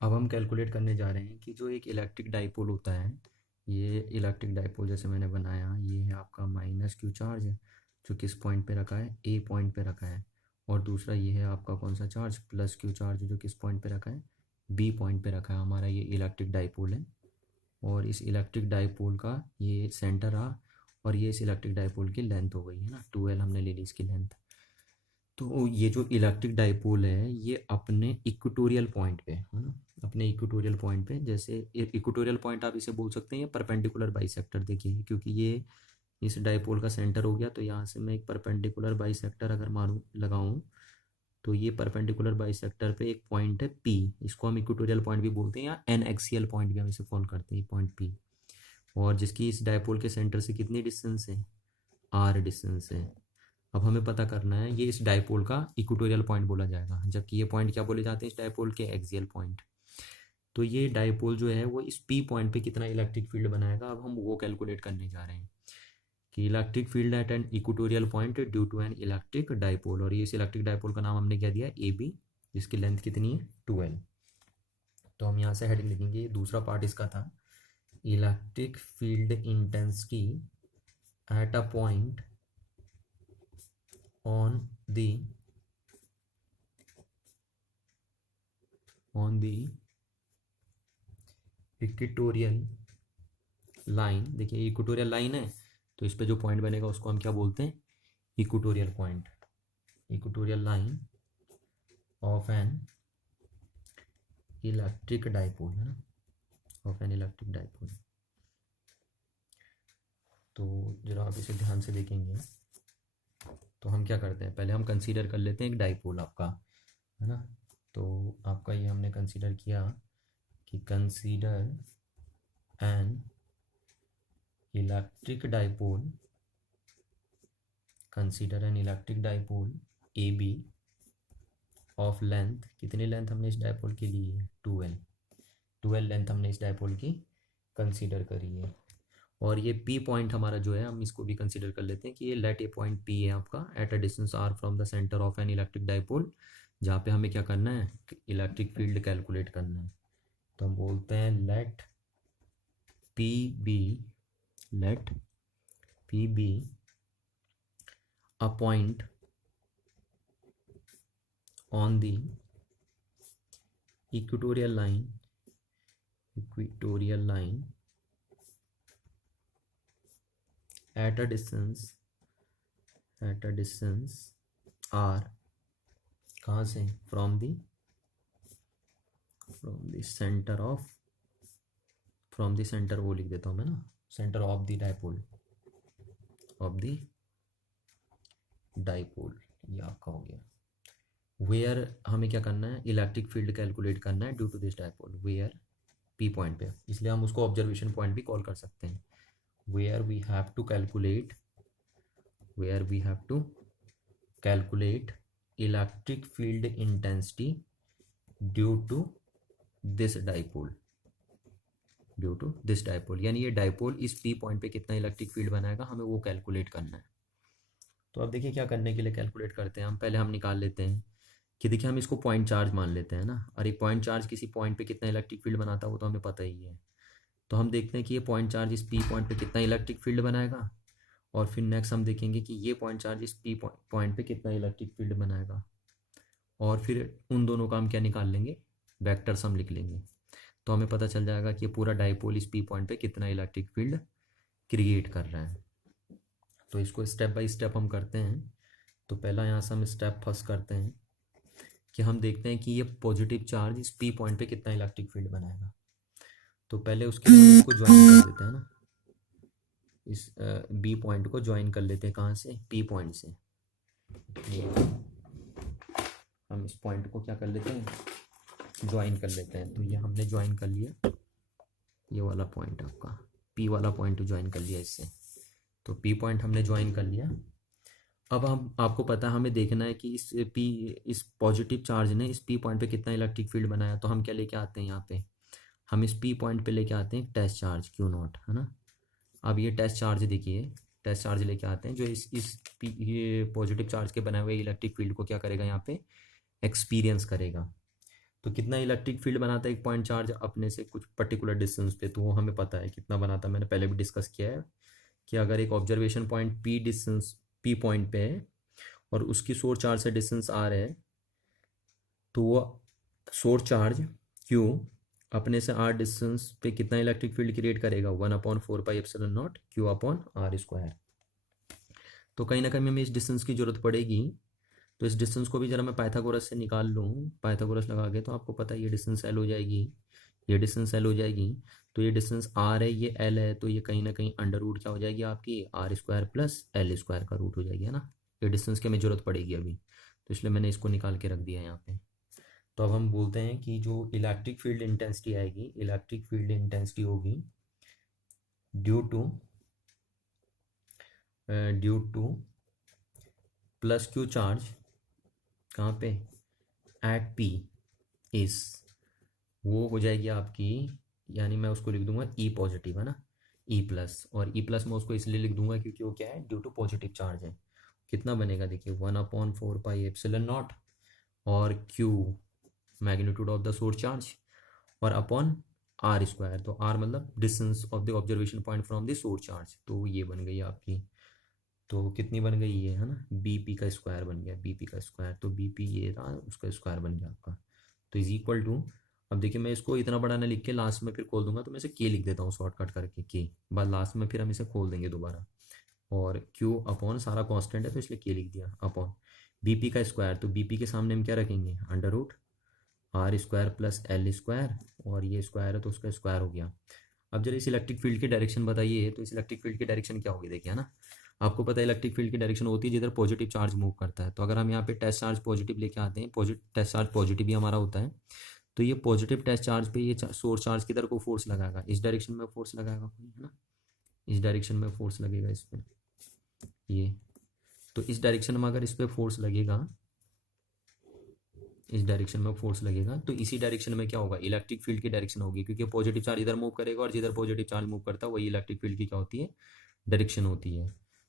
अब हम कैलकुलेट करने जा रहे हैं कि जो एक इलेक्ट्रिक डाइपोल होता है, ये इलेक्ट्रिक डाइपोल जैसे मैंने बनाया, ये है आपका माइनस क्यू चार्ज है जो किस पॉइंट पे रखा है, ए पॉइंट पे रखा है। और दूसरा ये है आपका कौन सा चार्ज, प्लस क्यू चार्ज जो किस पॉइंट पे रखा है, बी पॉइंट पे रखा है। हमारा ये इलेक्ट्रिक डाइपोल है और इस इलेक्ट्रिक डाइपोल का ये सेंटर रहा और ये इस इलेक्ट्रिक डाइपोल की लेंथ हो गई है ना, 2L हमने ले ली इसकी लेंथ। तो ये जो इलेक्ट्रिक डाइपोल है ये अपने इक्वेटोरियल पॉइंट पे है ना, अपने इक्वेटोरियल पॉइंट पे, जैसे इक्वेटोरियल पॉइंट आप इसे बोल सकते हैं या परपेंडिकुलर बाइसेक्टर। देखिए क्योंकि ये इस डाइपोल का सेंटर हो गया तो यहाँ से मैं एक परपेंडिकुलर बाइसेक्टर अगर मारूँ लगाऊँ तो ये परपेंडिकुलर बाइसेक्टर पे एक पॉइंट है पी, इसको हम इक्वेटोरियल पॉइंट भी बोलते हैं या एन एक्सियल पॉइंट भी हम इसे कॉल करते हैं, पॉइंट पी। और जिसकी इस डाइपोल के सेंटर से कितनी डिस्टेंस है, आर डिस्टेंस है। अब हमें पता करना है ये इस डाइपोल का इक्वेटोरियल पॉइंट बोला जाएगा, जबकि ये पॉइंट क्या बोले जाते हैं इस डाइपोल के, एक्सियल पॉइंट। तो ये डाइपोल जो है वो इस पी पॉइंट पे कितना इलेक्ट्रिक फील्ड बनाएगा, अब हम वो कैलकुलेट करने जा रहे हैं कि electric field at an equatorial point due to an electric dipole. और ये इस इलेक्ट्रिक डाइपोल का नाम हमने क्या दिया, ए बी, जिसकी लेंथ कितनी है, 2L। तो हम यहाँ से हेडिंग लिखेंगे, दूसरा पार्ट इसका था electric field intensity at a point on the equatorial line. देखिए इक्वेटोरियल लाइन है तो इस पे जो पॉइंट बनेगा उसको हम क्या बोलते हैं, equatorial point, equatorial line of an electric dipole है ना, ऑफ एन इलेक्ट्रिक डाइपोल। तो जरा आप इसे ध्यान से देखेंगे तो हम क्या करते हैं, पहले हम कंसीडर कर लेते हैं एक डाइपोल आपका, है ना। तो आपका ये हमने कंसीडर किया कि consider an electric dipole, consider an electric dipole A B of length, कितनी लेंथ हमने इस डाइपोल की ली है, 2L, 2L लेंथ हमने इस डाइपोल की कंसीडर करी है। और ये पी पॉइंट हमारा जो है हम इसको भी कंसीडर कर लेते हैं कि ये लेट ए पॉइंट पी है आपका at a distance R from the centre of an electric dipole, जहाँ पे हमें क्या करना है, इलेक्ट्रिक फील्ड कैलकुलेट करना है। तो हम बोलते हैं let P B, let P B a point on the equatorial line at a distance r, कहाँ से, from the center वो लिख देता हूँ मैं ना, सेंटर ऑफ द डाइपोल, ये आपका हो गया। वेयर हमें क्या करना है, इलेक्ट्रिक फील्ड कैलकुलेट करना है due to this dipole, where P point पे, इसलिए हम उसको ऑब्जर्वेशन पॉइंट भी कॉल कर सकते हैं। Where we have to calculate electric field intensity due to this dipole, यानी ये डाइपोल इस पी पॉइंट पे कितना इलेक्ट्रिक फील्ड बनाएगा हमें वो कैलकुलेट करना है। तो अब देखिए क्या करने के लिए कैलकुलेट करते हैं हम, पहले हम निकाल लेते हैं कि देखिए हम इसको पॉइंट चार्ज मान लेते हैं ना, और एक पॉइंट चार्ज किसी पॉइंट पे कितना इलेक्ट्रिक फील्ड बनाता है वो तो हमें पता ही है। तो हम देखते हैं कि ये पॉइंट चार्ज इस पी पॉइंट पे कितना इलेक्ट्रिक फील्ड बनाएगा, और फिर नेक्स्ट हम देखेंगे कि ये पॉइंट चार्ज इस पी पॉइंट पे कितना इलेक्ट्रिक फील्ड बनाएगा, और फिर उन दोनों का हम क्या निकाल लेंगे, वेक्टर सम लिख लेंगे। तो हमें पता चल जाएगा कि ये पूरा डाइपोल इस पी पॉइंट पे कितना इलेक्ट्रिक फील्ड क्रिएट कर रहा है। तो इसको स्टेप बाय स्टेप हम करते हैं। तो पहला यहाँ से हम स्टेप फर्स्ट करते हैं कि हम देखते हैं कि ये पॉजिटिव चार्ज इस पी पॉइंट पे कितना इलेक्ट्रिक फील्ड बनाएगा। तो पहले उसके लिए हम इसको ज्वाइन कर देते हैं ना, इस बी पॉइंट को ज्वाइन कर लेते हैं, कहाँ से, पी पॉइंट से। हम इस पॉइंट को क्या कर लेते हैं, ज्वाइन कर लेते हैं। तो ये हमने ज्वाइन कर लिया, ये वाला पॉइंट आपका पी वाला पॉइंट ज्वाइन कर लिया इससे। तो पी पॉइंट हमने ज्वाइन कर लिया। अब हम आपको पता है हमें देखना है कि इस पॉजिटिव चार्ज ने इस पी पॉइंट पे कितना इलेक्ट्रिक फील्ड बनाया। तो हम क्या लेके आते हैं, यहाँ पे हम इस पी पॉइंट पे लेके आते हैं टेस्ट चार्ज क्यू नॉट, है ना। अब ये टेस्ट चार्ज देखिए, टेस्ट चार्ज लेके आते हैं जो ये पॉजिटिव चार्ज के बनाए हुए इलेक्ट्रिक फील्ड को क्या करेगा, यहाँ पे एक्सपीरियंस करेगा। तो कितना इलेक्ट्रिक फील्ड बनाता है एक पॉइंट चार्ज अपने से कुछ पर्टिकुलर डिस्टेंस पे, तो वो हमें पता है कितना बनाता है, मैंने पहले भी डिस्कस किया है कि अगर एक observation point P distance P point पे है और उसकी सोर्स चार्ज से डिस्टेंस आर है, तो वो सोर्स चार्ज क्यू अपने से आर डिस्टेंस पे कितना इलेक्ट्रिक फील्ड क्रिएट करेगा, 1/4πε0 क्यू अपॉन आर स्क्वायर। तो कहीं ना कहीं हमें इस डिस्टेंस की जरूरत पड़ेगी, तो इस डिस्टेंस को भी जरा मैं पाइथागोरस से निकाल लूँ, पाइथागोरस लगा के, तो आपको पता है ये डिस्टेंस एल हो जाएगी, ये डिस्टेंस एल हो जाएगी, तो ये डिस्टेंस आर है, ये एल है, तो ये कहीं ना कहीं अंडर रूट क्या हो जाएगी आपकी, R square plus L square का रूट हो जाएगी, है ना। ये डिस्टेंस की हमें जरूरत पड़ेगी अभी, तो इसलिए मैंने इसको निकाल के रख दिया है यहाँ पे। तो अब हम बोलते हैं कि जो इलेक्ट्रिक फील्ड इंटेंसिटी आएगी, इलेक्ट्रिक फील्ड इंटेंसिटी होगी due two plus Q charge कहाँ पे, एट पी इस, वो हो जाएगी आपकी, यानी मैं उसको लिख दूंगा ई पॉजिटिव, है ना, ई प्लस, और ई प्लस मैं उसको इसलिए लिख दूंगा क्योंकि वो क्या है, ड्यू टू पॉजिटिव चार्ज है। कितना बनेगा देखिए, 1/4πε0 और Q magnitude of the source charge और अपॉन आर स्क्वायर, तो आर मतलब distance of the observation point from the source charge, तो ये बन गई आपकी, तो कितनी बन गई ये, है ना, बी पी का स्क्वायर बन गया, बी पी का स्क्वायर, तो बी पी ये रहा, उसका स्क्वायर बन गया आपका, तो इज इक्वल टू, अब देखिए मैं इसको इतना बड़ा ना लिख के लास्ट में फिर खोल दूंगा, तो मैं इसे के लिख देता हूँ शॉर्टकट करके, के बाद लास्ट में फिर हम इसे खोल देंगे दोबारा, और क्यू अपॉन सारा कांस्टेंट है तो इसलिए के लिख दिया, अपॉन बी पी का स्क्वायर, तो बी पी के सामने हम क्या रखेंगे, under root R square plus L square, और ये स्क्वायर है तो उसका स्क्वायर हो गया। अब जरा इस इलेक्ट्रिक फील्ड की डायरेक्शन बताइए, तो इस इलेक्ट्रिक फील्ड की डायरेक्शन क्या होगी देखिए, है ना, आपको पता है इलेक्ट्रिक फील्ड की डायरेक्शन होती है जिधर पॉजिटिव चार्ज मूव करता है, तो अगर हम यहाँ पे टेस्ट चार्ज पॉजिटिव लेके आते हैं, टेस्ट चार्ज पॉजिटिव ही हमारा होता है, तो ये पॉजिटिव टेस्ट चार्ज पे ये सोर्स चार्ज किधर को फोर्स लगाएगा, इस डायरेक्शन में फोर्स लगाएगा कोई, है ना, इस डायरेक्शन में फोर्स लगेगा इस पर, ये, तो इस डायरेक्शन में अगर इस पर फोर्स लगेगा, इस डायरेक्शन में फोर्स लगेगा, तो इसी डायरेक्शन में क्या होगा, इलेक्ट्रिक फील्ड की डायरेक्शन होगी, क्योंकि पॉजिटिव चार्ज इधर मूव करेगा और जिधर पॉजिटिव चार्ज मूव करता है वही इलेक्ट्रिक फील्ड की क्या होती है, डायरेक्शन होती है।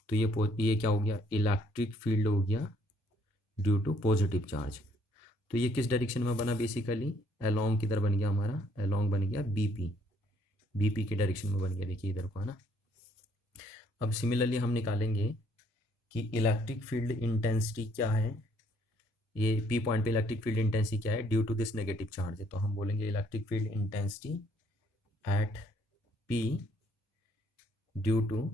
तो ये क्या हो गया, इलेक्ट्रिक फील्ड हो गया ड्यू टू पॉजिटिव चार्ज। तो ये किस डायरेक्शन में बना, बेसिकली अलोंग किधर बन गया हमारा, अलोंग बन गया बीपी, बीपी की डायरेक्शन में बन गया, देखिए इधर को, है ना। अब सिमिलरली हम निकालेंगे कि इलेक्ट्रिक फील्ड इंटेंसिटी क्या है, ये पी पॉइंट पे इलेक्ट्रिक फील्ड इंटेंसिटी क्या है due to this negative charge है, तो हम बोलेंगे electric field intensity at P due to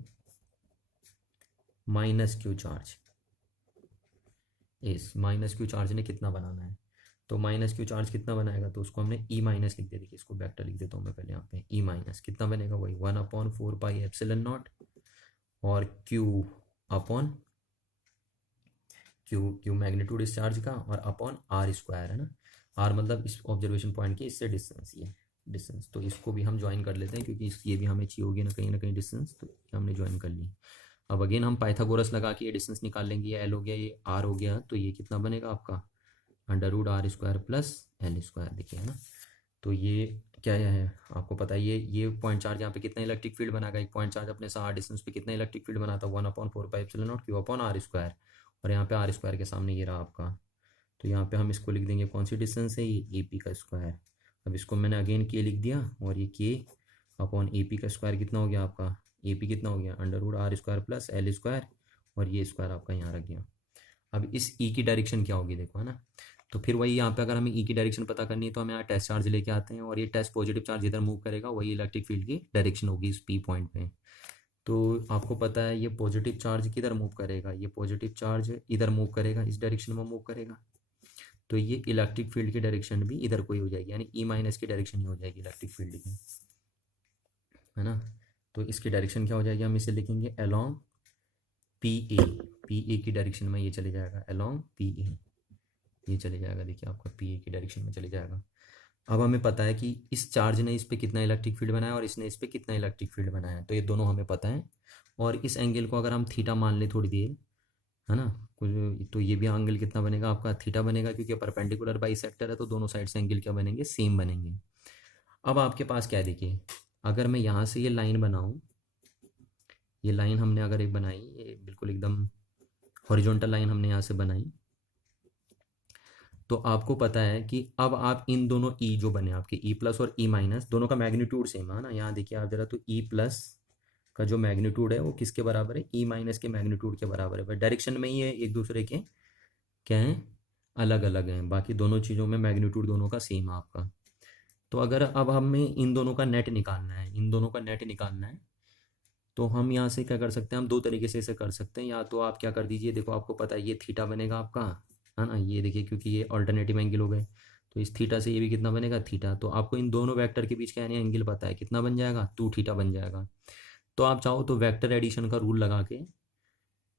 minus Q charge, इस माइनस क्यू चार्ज ने कितना बनाना है, तो माइनस क्यू चार्ज कितना बनाएगा, तो उसको हमने ई माइनस लिख दिया, देखिए इसको वेक्टर लिख देता हूँ मैं पहले यहाँ पे, ई माइनस कितना बनेगा, वही 1/4πε0 और क्यू अपॉन क्यू मैग्नीट्यूड इस चार्ज का और अपॉन आर स्क्वायर, है ना, आर मतलब इस ऑब्जर्वेशन पॉइंट की इससे डिस्टेंस, ये डिस्टेंस, तो इसको भी हम ज्वाइन कर लेते हैं क्योंकि ये भी हमें चाहिए होगी ना कहीं डिस्टेंस, तो ये हमने ज्वाइन कर ली। अब अगेन हम पाइथागोरस लगा के ये डिस्टेंस निकाल लेंगे, ये एल हो गया, ये आर हो गया, तो ये कितना बनेगा आपका, under root R square plus L square, देखिए, है ना। तो ये क्या है आपको पता है, ये पॉइंट चार्ज यहाँ पे कितना इलेक्ट्रिक फील्ड बनाएगा, एक पॉइंट चार्ज अपने से आर डिस्टेंस पे कितना इलेक्ट्रिक फील्ड बनाता है, 1/4πε0 क्यू अपॉन आर स्क्वायर, और यहाँ पे आर स्क्वायर के सामने ये रहा आपका, तो यहाँ पे हम इसको लिख देंगे, कौन सी डिस्टेंस है ये, ए पी का स्क्वायर। अब इसको मैंने अगेन के लिख दिया, और ये के अपॉन ए पी का स्क्वायर कितना हो गया आपका, ए पी कितना हो गया, under root R square plus L square, और ये स्क्वायर आपका यहाँ रख गया। अब इस ई की डायरेक्शन क्या होगी देखो, है ना, तो फिर वही यहाँ पे अगर हमें ई की डायरेक्शन पता करनी है तो हम यहाँ टेस्ट चार्ज लेके आते हैं, और ये टेस्ट पॉजिटिव चार्ज इधर मूव करेगा वही इलेक्ट्रिक फील्ड की डायरेक्शन होगी इस पी पॉइंट पे। तो आपको पता है ये पॉजिटिव चार्ज किधर मूव करेगा, ये पॉजिटिव चार्ज इधर मूव करेगा, इस डायरेक्शन में मूव करेगा, तो ये इलेक्ट्रिक फील्ड की डायरेक्शन भी इधर को ही हो जाएगी, यानी ई माइनस की डायरेक्शन ही हो जाएगी इलेक्ट्रिक फील्ड की, है ना। तो इसकी डायरेक्शन क्या हो जाएगी, हम इसे लिखेंगे along P A, P A की डायरेक्शन में ये चले जाएगा, अलोंग पी ए ये चले जाएगा, देखिए आपका पी ए की डायरेक्शन में चले जाएगा। अब हमें पता है कि इस चार्ज ने इस पे कितना इलेक्ट्रिक फील्ड बनाया और इसने इस पे कितना इलेक्ट्रिक फील्ड बनाया, तो ये दोनों हमें पता है, और इस एंगल को अगर हम थीटा मान लें थोड़ी देर, है ना, कुछ, तो ये भी एंगल कितना बनेगा आपका, थीटा बनेगा, क्योंकि परपेंडिकुलर बाइसेक्टर है तो दोनों साइड से एंगल क्या बनेंगे, सेम बनेंगे। अब आपके पास क्या है देखिए, अगर मैं यहाँ से ये लाइन बनाऊँ, ये लाइन हमने अगर एक बनाई, ये बिल्कुल एकदम हॉरिजॉन्टल लाइन हमने यहाँ से बनाई, तो आपको पता है कि अब आप इन दोनों ई जो बने आपके ई प्लस और ई माइनस दोनों का मैग्नीट्यूड सेम है ना। यहाँ देखिए आप जरा, तो ई प्लस का जो मैग्नीट्यूड है वो किसके बराबर है, ई माइनस के मैग्नीट्यूड के बराबर है। बट डायरेक्शन में ही है एक दूसरे के क्या हैं, अलग अलग हैं। बाकी दोनों चीज़ों में मैग्नीट्यूड दोनों का सेम है आपका। तो अगर अब हमें इन दोनों का नेट निकालना है, इन दोनों का नेट निकालना है, तो हम यहाँ से क्या कर सकते हैं, हम दो तरीके से इसे कर सकते हैं। या तो आप क्या कर दीजिए, देखो आपको पता है ये थीटा बनेगा आपका, है ना। ये देखिए क्योंकि ये ऑल्टरनेटिव एंगल हो गए, तो इस थीटा से ये भी कितना बनेगा, थीटा। तो आपको इन दोनों वेक्टर के बीच का यानी एंगल पता है, कितना बन जाएगा, 2 थीटा बन जाएगा। तो आप चाहो तो वेक्टर एडिशन का रूल लगा के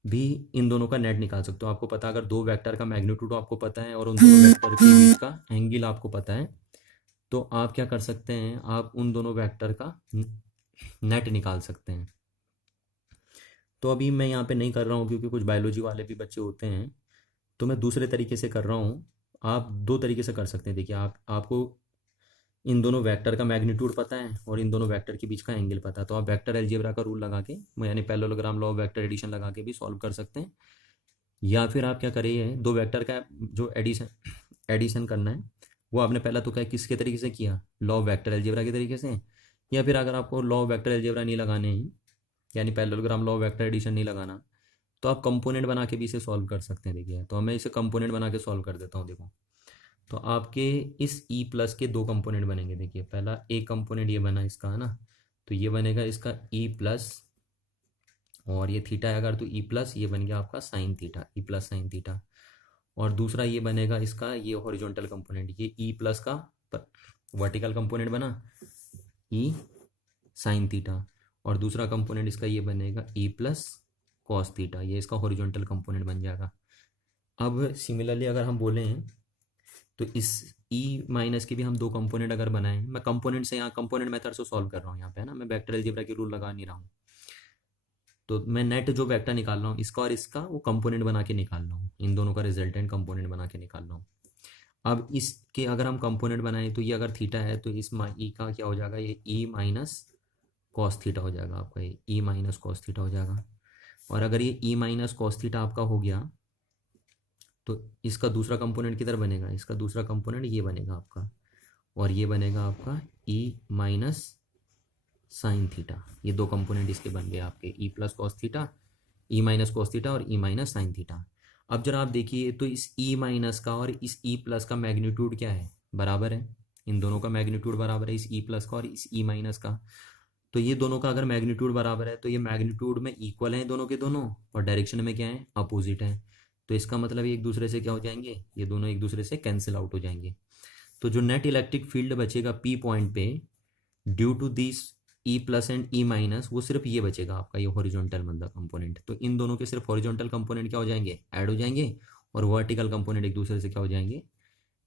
भी इन दोनों का नेट निकाल सकते हो। आपको पता है, अगर दो वेक्टर का मैग्नीट्यूड आपको पता है और उन दोनों वेक्टर के बीच का एंगल आपको पता है, तो आप क्या कर सकते हैं, आप उन दोनों वेक्टर का नेट निकाल सकते हैं। तो अभी मैं यहाँ पे नहीं कर रहा हूँ क्योंकि कुछ बायोलॉजी वाले भी बच्चे होते हैं, तो मैं दूसरे तरीके से कर रहा हूँ। आप दो तरीके से कर सकते हैं। देखिए आपको इन दोनों वेक्टर का मैग्नीट्यूड पता है और इन दोनों वेक्टर के बीच का एंगल पता है, तो आप वेक्टर अलजेब्रा का रूल लगा के यानी parallelogram law of vector addition लगा के भी सॉल्व कर सकते हैं। या फिर आप क्या करिए, दो वेक्टर का जो एडिशन करना है वो आपने पहला तो क्या किसके तरीके से किया, लॉ ऑफ वेक्टर अलजेब्रा के तरीके से। या फिर अगर आपको लॉ ऑफ वेक्टर अलजेब्रा नहीं लगाने हैं, यानी parallelogram law of vector addition नहीं लगाना, तो आप कंपोनेंट बना के भी इसे सॉल्व कर सकते हैं। देखिए तो मैं इसे कंपोनेंट बना के सॉल्व कर देता हूँ। देखो तो आपके इस ई प्लस के दो कंपोनेंट बनेंगे। देखिए पहला एक कंपोनेंट ये बना इसका, है ना, तो ये बनेगा इसका ई प्लस, और ये थीटा है अगर, तो ई प्लस ये बन गया आपका sine theta, E plus sine theta. और दूसरा ये बनेगा इसका ये हॉरिजॉन्टल कंपोनेंट, ये ई प्लस का वर्टिकल कंपोनेंट बना, ई साइन थीटा। और दूसरा कंपोनेंट इसका ये बनेगा ई प्लस कॉस थीटा, ये इसका हॉरिजॉन्टल कंपोनेंट बन जाएगा। अब सिमिलरली अगर हम बोलें तो इस ई माइनस के भी हम दो कंपोनेंट अगर बनाएं, मैं कंपोनेंट से यहाँ कंपोनेंट मेथड से सॉल्व कर रहा हूँ यहाँ पे, है ना, मैं वेक्टर अलजेब्रा की रूल लगा नहीं रहा हूँ। तो मैं नेट जो वेक्टर निकाल रहा हूँ इसका और इसका वो कंपोनेंट बना के निकाल रहा हूँ, इन दोनों का रिजल्टेंट कंपोनेंट बना के निकाल रहा हूँ। अब इसके अगर हम कंपोनेंट बनाएं तो ये अगर थीटा है तो इस ई का क्या हो जाएगा, ये ई माइनस कॉस थीटा हो जाएगा आपका, ये ई माइनस कॉस थीटा हो जाएगा। और अगर ये ई माइनस कॉस थीटा आपका हो गया, तो इसका दूसरा कंपोनेंट किधर बनेगा, इसका दूसरा कंपोनेंट ये बनेगा आपका, और ये बनेगा आपका ई माइनस साइन थीटा। ये दो कंपोनेंट इसके बन गए आपके, E plus cos theta, E minus cos theta और ई माइनस साइन थीटा। अब जरा आप देखिए तो इस ई माइनस का और इस ई प्लस का मैग्नीट्यूड क्या है, बराबर है। इन दोनों का मैग्नीट्यूड बराबर है, इस ई प्लस का और इस ई माइनस का। तो ये दोनों का अगर मैग्नीट्यूड बराबर है तो ये मैग्नीट्यूड में इक्वल है दोनों के दोनों, और डायरेक्शन में क्या है, अपोजिट है। तो इसका मतलब एक दूसरे से क्या हो जाएंगे, ये दोनों एक दूसरे से कैंसिल आउट हो जाएंगे। तो जो नेट इलेक्ट्रिक फील्ड बचेगा पी पॉइंट पे due to this E plus and E minus, वो सिर्फ ये बचेगा आपका, ये हॉरिजॉन्टल मतलब कंपोनेंट। तो इन दोनों के सिर्फ हॉरिजॉन्टल कंपोनेंट क्या हो जाएंगे, ऐड हो जाएंगे, और वर्टिकल कंपोनेंट एक दूसरे से क्या हो जाएंगे,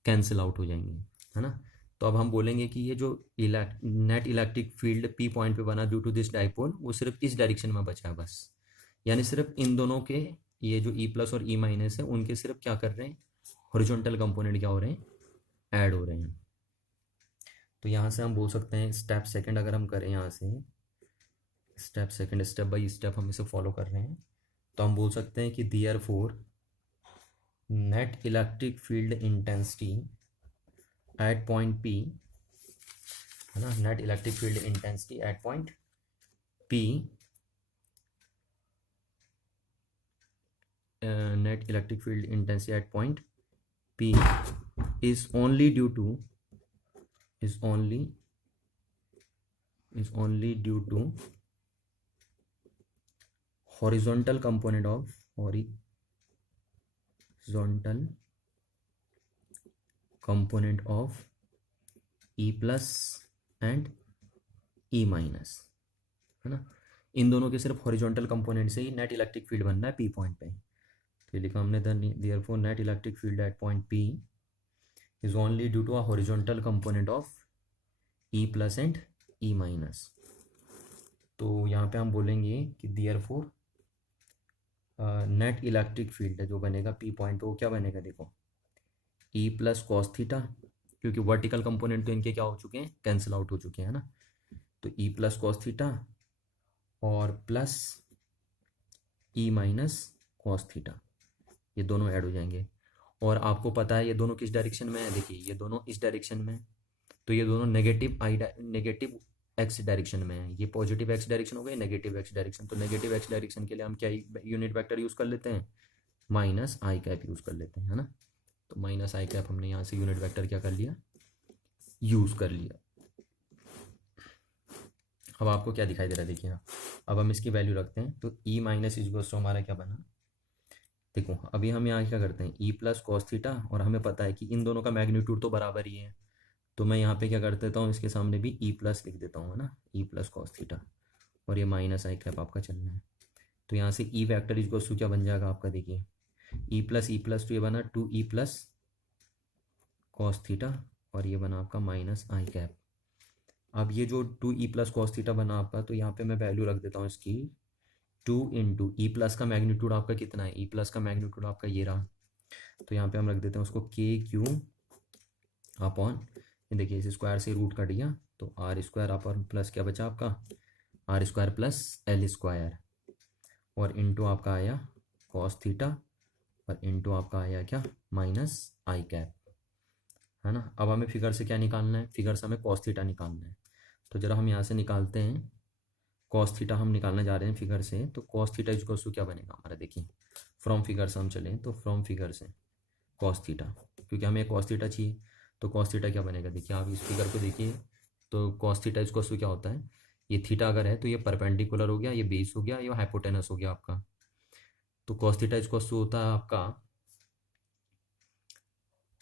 कैंसिल आउट हो जाएंगे, है ना। तो अब हम बोलेंगे कि ये जो net electric field P point पे बना ड्यू टू दिस डाइपोल, वो सिर्फ इस डायरेक्शन में बचा है बस। यानी सिर्फ इन दोनों के ये जो ई प्लस और ई माइनस है उनके सिर्फ क्या कर रहे हैं, हॉरिजॉन्टल कंपोनेंट क्या हो रहे हैं, ऐड हो रहे हैं। तो यहाँ से हम बोल सकते हैं स्टेप सेकंड अगर हम करें, यहाँ से step second step by step हम इसे फॉलो कर रहे हैं, तो हम बोल सकते हैं कि therefore net electric field intensity eight point P, है ना, net electric field intensity eight point P, net electric field intensity eight point P is only due to is only due to horizontal component of E plus and E minus, है ना। इन दोनों के सिर्फ horizontal component से ही net electric field बनना है P point पे। तो लिखा हमने therefore net electric field eight point P is only due to a horizontal component of E plus and E minus। तो यहाँ पे हम बोलेंगे कि देयरफॉर नेट इलेक्ट्रिक फील्ड जो बनेगा पी पॉइंट पे वो क्या बनेगा, देखो E प्लस कॉस थीटा, क्योंकि वर्टिकल कंपोनेंट तो इनके क्या हो चुके हैं, कैंसिल आउट हो चुके हैं, ना। तो E प्लस कॉस थीटा और plus E minus cos theta, ये दोनों ऐड हो जाएंगे। और आपको पता है ये दोनों किस डायरेक्शन में है, देखिए ये दोनों इस डायरेक्शन में, तो ये दोनों नेगेटिव एक्स डायरेक्शन में है। ये पॉजिटिव एक्स डायरेक्शन हो गई, नेगेटिव एक्स डायरेक्शन। तो नेगेटिव एक्स डायरेक्शन के लिए हम क्या यूनिट वेक्टर यूज़ कर लेते हैं, माइनस आई कैप यूज़ कर लेते हैं, है ना। तो माइनस आई कैप हमने यहाँ से यूनिट वेक्टर क्या कर लिया, यूज़ कर लिया। अब आपको क्या दिखाई दे रहा है, देखिए अब हम इसकी वैल्यू रखते हैं, तो ई माइनस इज तो हमारा क्या बना, देखो अभी हम यहाँ क्या करते हैं, ई प्लस कॉस थीटा, और हमें पता है कि इन दोनों का मैग्नीट्यूड तो बराबर ही है, तो मैं यहाँ पे क्या कर देता हूँ, इसके सामने भी ई प्लस लिख देता हूँ, है ना, ई प्लस कॉस थीटा, और ये माइनस आई कैप आपका चलना है। तो यहाँ से ई वैक्टर इज क्या बन जाएगा आपका, देखिए ई प्लस तो ये बना 2e प्लस कॉस थीटा, और ये बना आपका माइनस आई कैप। अब ये जो 2e प्लस कॉस थीटा बना आपका, तो यहाँ पे मैं वैल्यू रख देता हूँ इसकी 2 इंटू ई प्लस का मैग्नीट्यूड आपका कितना है, ई प्लस का मैग्नीट्यूड आपका ये रहा, तो यहाँ पे हम रख देते हैं उसको के क्यू अपॉन, ये देखिए इस स्क्वायर से रूट कट गया, तो आर स्क्वायर अपॉन प्लस क्या बचा आपका, R square plus L square, और इंटू आपका आया कॉस थीटा, और इंटू आपका आया क्या, माइनस आई कैप, है ना। अब हमें फिगर से क्या निकालना है, फिगर से हमें कॉस थीटा निकालना है। तो जरा हम यहाँ से निकालते हैं, कॉस थीटा हम निकालने जा रहे हैं फिगर से, तो कॉस थीटा इज टू क्या बनेगा हमारा, देखिए फ्रॉम फिगर से हम चलें, तो फ्रॉम फिगर से कॉस थीटा, क्योंकि हमें कॉस थीटा चाहिए, तो कॉस थीटा क्या बनेगा, देखिए आप इस फिगर को देखिए, तो कॉस थीटा इज टू क्या होता है, ये थीटा अगर है तो ये परपेंडिकुलर हो गया, ये बेस हो गया, ये हाइपोटेनस हो गया आपका। तो कॉस थीटा इज टू होता है आपका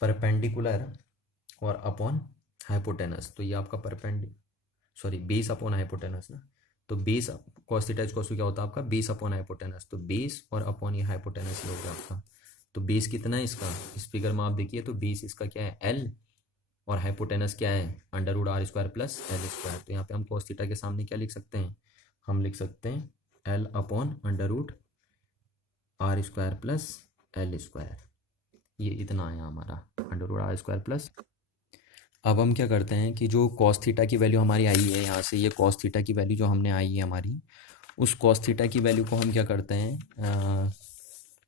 परपेंडिकुलर और अपॉन हाइपोटेनस, तो ये आपका बेस अपॉन हाइपोटेनस ना, तो बेस कॉस थीटा इज क्या होता है आपका, बेस अपॉन हाइपोटेनस, तो बेस और अपॉन ये हाइपोटेनस हो गया आपका। तो बेस कितना है इसका, इस फिगर में आप देखिए, तो बेस इसका क्या है एल, और हाइपोटेनस क्या है under root R square plus L square. तो यहाँ पे हम कॉस थीटा के सामने क्या लिख सकते हैं, हम लिख सकते हैं L upon under root R square plus L square, ये इतना आया हमारा under root R square plus. अब हम क्या करते हैं कि जो कॉस थीटा की वैल्यू हमारी आई है यहाँ से, ये कॉस थीटा की वैल्यू जो हमने आई है हमारी, उस कॉस थीटा की वैल्यू को हम क्या करते हैं,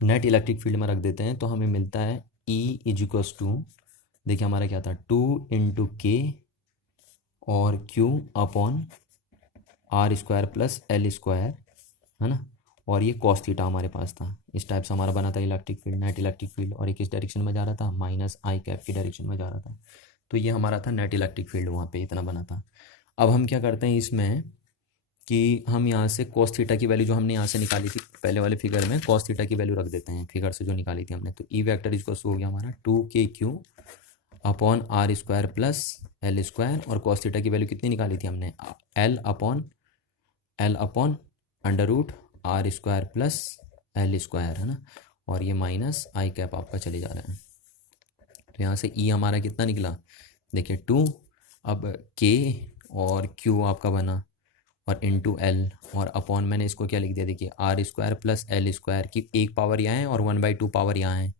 नेट इलेक्ट्रिक फील्ड में रख देते हैं, तो हमें मिलता है ई इजिक्वस टू, देखिए हमारा क्या था 2 इंटू के और Q upon R square plus L square, है ना, और ये कॉस थीटा हमारे पास था, इस टाइप से हमारा बना था electric field, net electric field, और ये किस डायरेक्शन में जा रहा था, माइनस आई कैप की डायरेक्शन में जा रहा था। तो ये हमारा था नेट इलेक्ट्रिक फील्ड, वहाँ पे इतना बना था। अब हम क्या करते हैं इसमें कि हम यहाँ से कॉस थीटा की वैल्यू जो हमने यहाँ से निकाली थी पहले वाले फिगर में, कॉस थीटा की वैल्यू रख देते हैं फिगर से जो निकाली थी हमने, तो ई वैक्टर इसको हो गया हमारा 2k³ upon R square plus L square, और कॉस थीटा की वैल्यू कितनी निकाली थी हमने, L upon under root R square plus L square, है ना, और ये माइनस आई कैप आपका चले जा रहा है। तो यहाँ से ई हमारा कितना निकला, देखिए 2, अब के और क्यू आपका बना, और इंटू एल, और अपॉन मैंने इसको क्या लिख दिया, देखिए R square plus L square की एक पावर यहाँ है और 1/2 पावर यहाँ है,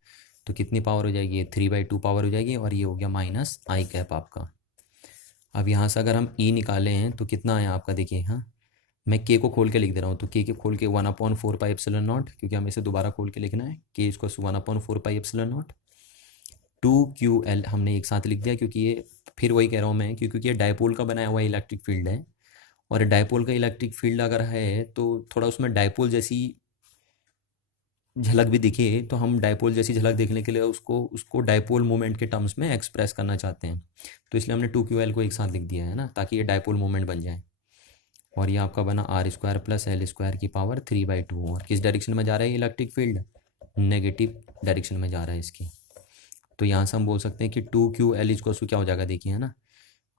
तो कितनी पावर हो जाएगी, ये 3/2 पावर हो जाएगी, और ये हो गया माइनस आई कैप आपका। अब यहाँ से अगर हम ई निकाले हैं तो कितना आया आपका, देखिए हाँ मैं के को खोल के लिख दे रहा हूँ, तो के खोल के 1/4 पाई एप्सिलॉन नॉट, क्योंकि हमें इसे दोबारा खोल के लिखना है, के इसको 1/4 पाई एप्सिलॉन नॉट 2ql हमने एक साथ लिख दिया, क्योंकि ये फिर वही कह रहा हूँ मैं, क्योंकि ये डायपोल का बनाया हुआ इलेक्ट्रिक फील्ड है, और डायपोल का इलेक्ट्रिक फील्ड अगर है तो थोड़ा उसमें डायपोल जैसी झलक भी दिखे, तो हम डायपोल जैसी झलक देखने के लिए उसको डायपोल मोमेंट के टर्म्स में एक्सप्रेस करना चाहते हैं, तो इसलिए हमने 2ql को एक साथ लिख दिया है ना, ताकि ये डायपोल मोमेंट बन जाए। और ये आपका बना R square plus L square की पावर 3/2, और किस डायरेक्शन में जा रहा है इलेक्ट्रिक फील्ड, नेगेटिव डायरेक्शन में जा रहा है इसकी। तो यहाँ से हम बोल सकते हैं कि 2ql इक्वल टू क्या हो जाएगा, देखिए है ना,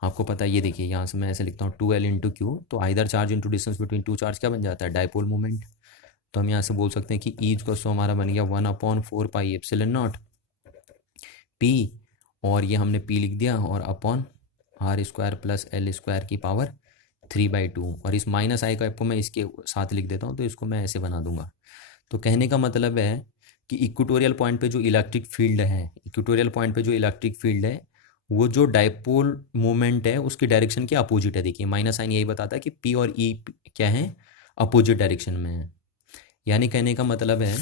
आपको पता है, ये देखिए यहाँ से मैं ऐसे लिखता हूँ 2l इंटू क्यू, तो either charge into distance between two charge क्या बन जाता है, डायपोल मोमेंट। तो हम यहाँ से बोल सकते हैं कि ई इक्वल टू हमारा बन गया 1/4 पाई एप्सिलॉन नॉट पी, और ये हमने पी लिख दिया, और upon R square plus L square की पावर 3/2, और इस माइनस आई को मैं इसके साथ लिख देता हूँ, तो इसको मैं ऐसे बना दूंगा। तो कहने का मतलब है कि इक्वेटोरियल पॉइंट पे जो इलेक्ट्रिक फील्ड है, वो जो डायपोल मोमेंट है उसकी डायरेक्शन के अपोजिट है। देखिए माइनस साइन यही बताता है कि पी और ई क्या है, अपोजिट डायरेक्शन में है। यानी कहने का मतलब है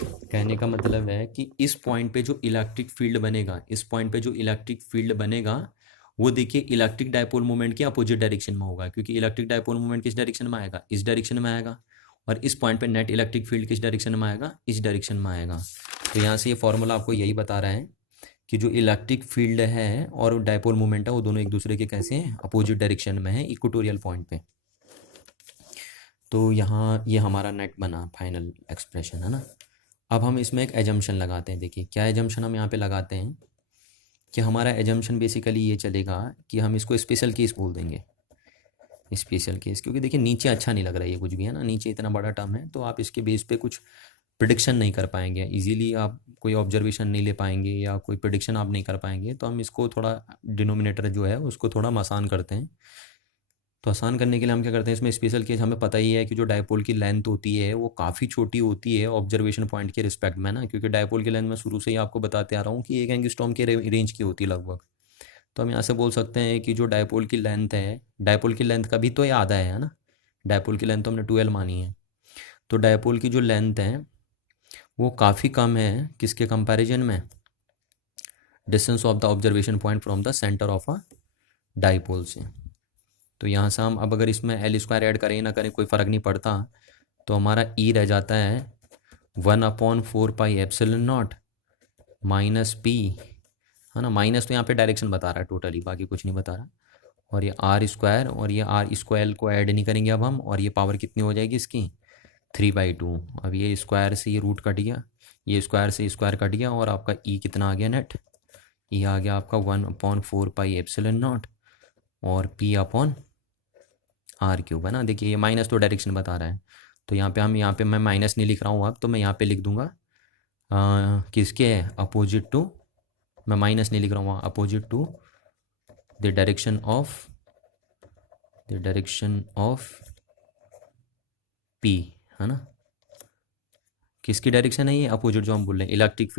कहने का मतलब है कि इस पॉइंट पे जो इलेक्ट्रिक फील्ड बनेगा, इस पॉइंट पे जो इलेक्ट्रिक फील्ड बनेगा वो देखिए इलेक्ट्रिक डायपोल मोमेंट के अपोजिट डायरेक्शन में होगा, क्योंकि इलेक्ट्रिक डायपोल मोमेंट किस डायरेक्शन में आएगा, इस डायरेक्शन में आएगा। और इस पॉइंट पे नेट इलेक्ट्रिक फील्ड किस डायरेक्शन में आएगा, इस डायरेक्शन में आएगा। तो यहाँ से ये फॉर्मूला आपको यही बता रहा है कि जो इलेक्ट्रिक फील्ड है और डायपोल मोमेंट है वो दोनों एक दूसरे के कैसे हैं, अपोजिट डायरेक्शन में है इक्वेटोरियल पॉइंट पे। तो यहाँ ये हमारा नेट बना फाइनल एक्सप्रेशन, है ना। अब हम इसमें एक एजम्पशन लगाते हैं। देखिए क्या एजम्पशन हम यहाँ पे लगाते हैं कि हमारा एजम्पशन बेसिकली ये चलेगा कि हम इसको स्पेशल केस बोल देंगे, स्पेशल केस, क्योंकि देखिए नीचे अच्छा नहीं लग रहा है ये कुछ भी, है ना। नीचे इतना बड़ा टर्म है तो आप इसके बेस पे कुछ प्रिडिक्शन नहीं कर पाएंगे इजीली, आप कोई ऑब्जर्वेशन नहीं ले पाएंगे या कोई प्रिडिक्शन आप नहीं कर पाएंगे। तो हम इसको थोड़ा डिनोमिनेटर जो है उसको थोड़ा हम आसान करते हैं। तो आसान करने के लिए हम क्या करते हैं, इसमें स्पेशल केस हमें पता ही है कि जो डायपोल की लेंथ होती है वो काफ़ी छोटी होती है ऑब्जर्वेशन पॉइंट के रिस्पेक्ट में ना, क्योंकि डायपोल की लेंथ मैं शुरू से ही आपको बताते आ रहा हूँ कि 1 एंगस्ट्रॉम के रेंज की होती है लगभग। तो हम यहाँ से बोल सकते हैं कि जो डायपोल की लेंथ है, डायपोल की लेंथ का भी तो ये आधा है ना। डायपोल की लेंथ तो हमने 12 मानी है। तो डायपोल की जो लेंथ है वो काफ़ी कम है किसके कंपैरिजन में, distance of the observation point from the centre of a dipole से। तो यहाँ से हम अब अगर इसमें एल स्क्वायर ऐड करें ना करें कोई फ़र्क नहीं पड़ता, तो हमारा ई रह जाता है 1/4 pi epsilon not minus P, है ना। माइनस तो यहाँ पे डायरेक्शन बता रहा है टोटली, बाकी कुछ नहीं बता रहा। और ये आर स्क्वायर और ये आर स्क्वायर को ऐड नहीं करेंगे अब हम, और ये पावर कितनी हो जाएगी इसकी 3/2। अब ये स्क्वायर से ये रूट कट गया, ये स्क्वायर से स्क्वायर कट गया, और आपका ई कितना आ गया नेट, ई आ गया आपका 1/4 पाई एप्सिलॉन नॉट और पी अपॉन आर क्यूब, है ना। देखिए ये माइनस तो डायरेक्शन बता रहा है, तो यहाँ पे मैं माइनस नहीं लिख रहा हूँ अब, तो मैं यहाँ पे लिख दूंगा किसके अपोजिट टू, मैं माइनस नहीं लिख रहा हूँ, opposite to the direction of P, है ना। किसकी डायरेक्शन है ये, अपोजिट जो हम बोल रहे हैं इलेक्ट्रिक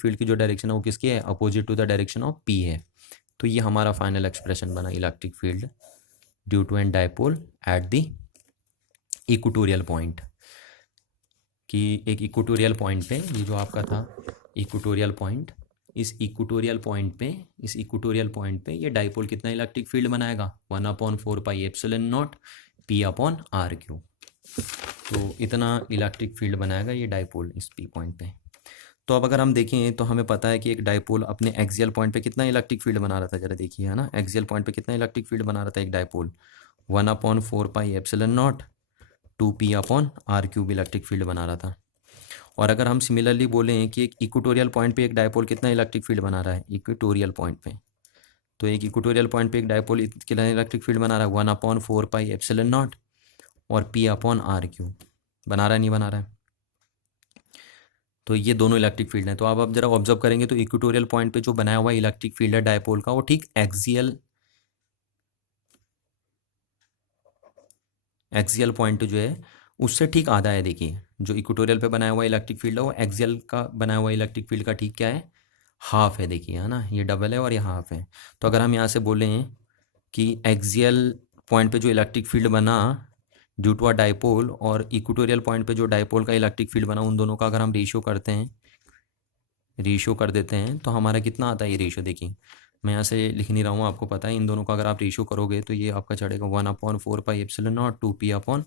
फील्ड की जो डायरेक्शन है वो किसकी है, opposite to the direction of P है। तो ये हमारा फाइनल एक्सप्रेशन बना electric field due to an dipole at the equatorial point. कि एक इक्वेटोरियल पॉइंट पे, ये जो आपका था इक्वेटोरियल पॉइंट, इस इक्वेटोरियल पॉइंट पे ये डायपोल कितना इलेक्ट्रिक फील्ड बनाएगा, 1/4 pi epsilon nought P upon R cube. तो इतना इलेक्ट्रिक फील्ड बनाएगा ये डायपोल इस पी पॉइंट पे। तो अब अगर हम देखें तो हमें पता है कि एक डायपोल अपने एक्सियल पॉइंट पे कितना इलेक्ट्रिक फील्ड बना रहा था, जरा देखिए, है ना। एक्सियल पॉइंट पे कितना इलेक्ट्रिक फील्ड बना रहा था एक dipole, 1/4 pi epsilon nought 2p upon R cube electric field बना रहा था। और अगर हम सिमिलरली बोलें कि एक इक्वेटोरियल पॉइंट पे एक डायपोल कितना इलेक्ट्रिक फील्ड बना रहा है इक्वेटोरियल पॉइंट पे, तो एक इक्वेटोरियल पॉइंट पे एक डायपोल कितना इलेक्ट्रिक फील्ड बना रहा है 1/4 पाई एप्सिलॉन नॉट और p अपॉन आर क्यूब, बना रहा है नहीं बना रहा है। तो ये दोनों इलेक्ट्रिक फील्ड हैं। तो आप जरा ऑब्जर्व करेंगे तो इक्वेटोरियल पॉइंट पे जो बनाया हुआ इलेक्ट्रिक फील्ड है डायपोल का वो ठीक एक्सियल पॉइंट जो है उससे ठीक आधा है। देखिए जो इक्वेटोरियल पे बनाया हुआ इलेक्ट्रिक फील्ड है वो एक्सियल का बनाया हुआ इलेक्ट्रिक फील्ड का ठीक क्या है, हाफ है। देखिए, है ना, ये डबल है और ये हाफ है। तो अगर हम यहाँ से बोलें कि एक्सियल पॉइंट पे जो इलेक्ट्रिक फील्ड बना ड्यू टू अ डायपोल और इक्वेटोरियल पॉइंट पे जो डायपोल का इलेक्ट्रिक फील्ड बना, उन दोनों का अगर हम रेशियो करते हैं, रेशियो कर देते हैं, तो हमारा कितना आता है ये रेशियो। देखिए मैं यहाँ से लिख नहीं रहा हूँ, आपको पता है इन दोनों का अगर आप रेशियो करोगे तो ये आपका चढ़ेगा 1/4 pi epsilon nought 2p upon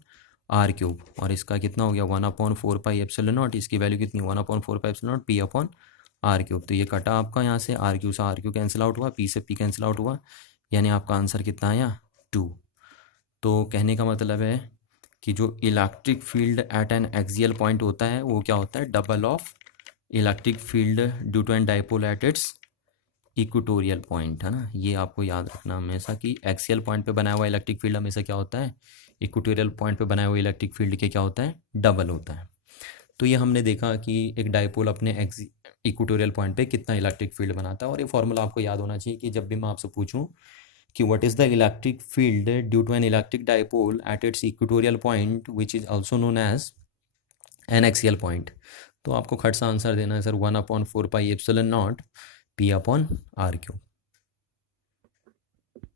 R cube, और इसका कितना हो गया 1/4 पाई एप्सिलॉन नॉट, इसकी वैल्यू कितनी 1/4 pi epsilon nought p upon R cube. तो ये कटा आपका यहाँ से आर क्यू से आर क्यू कैंसिल आउट हुआ, p से p कैंसिल आउट हुआ, यानी आपका आंसर कितना आया 2। तो कहने का मतलब है कि जो electric field at an axial point होता है वो क्या होता है, double of electric field due to an dipole at its equatorial point, है ना। ये आपको याद रखना हमेशा कि एक्सियल पॉइंट पे बनाया हुआ इलेक्ट्रिक फील्ड हमेशा क्या होता है, इक्वेटोरियल पॉइंट पे बनाया हुआ इलेक्ट्रिक फील्ड के क्या होता है, डबल होता है। तो ये हमने देखा कि एक डायपोल अपने इक्वेटोरियल पॉइंट पे कितना इलेक्ट्रिक फील्ड बनाता है। और ये फॉर्मूला आपको याद होना चाहिए कि जब भी मैं आपसे पूछूं कि what is the electric field due to an electric dipole at its equatorial point which is also known as an axial point, तो आपको खट सा आंसर देना है sir 1/4 pi epsilon nought p upon R cube.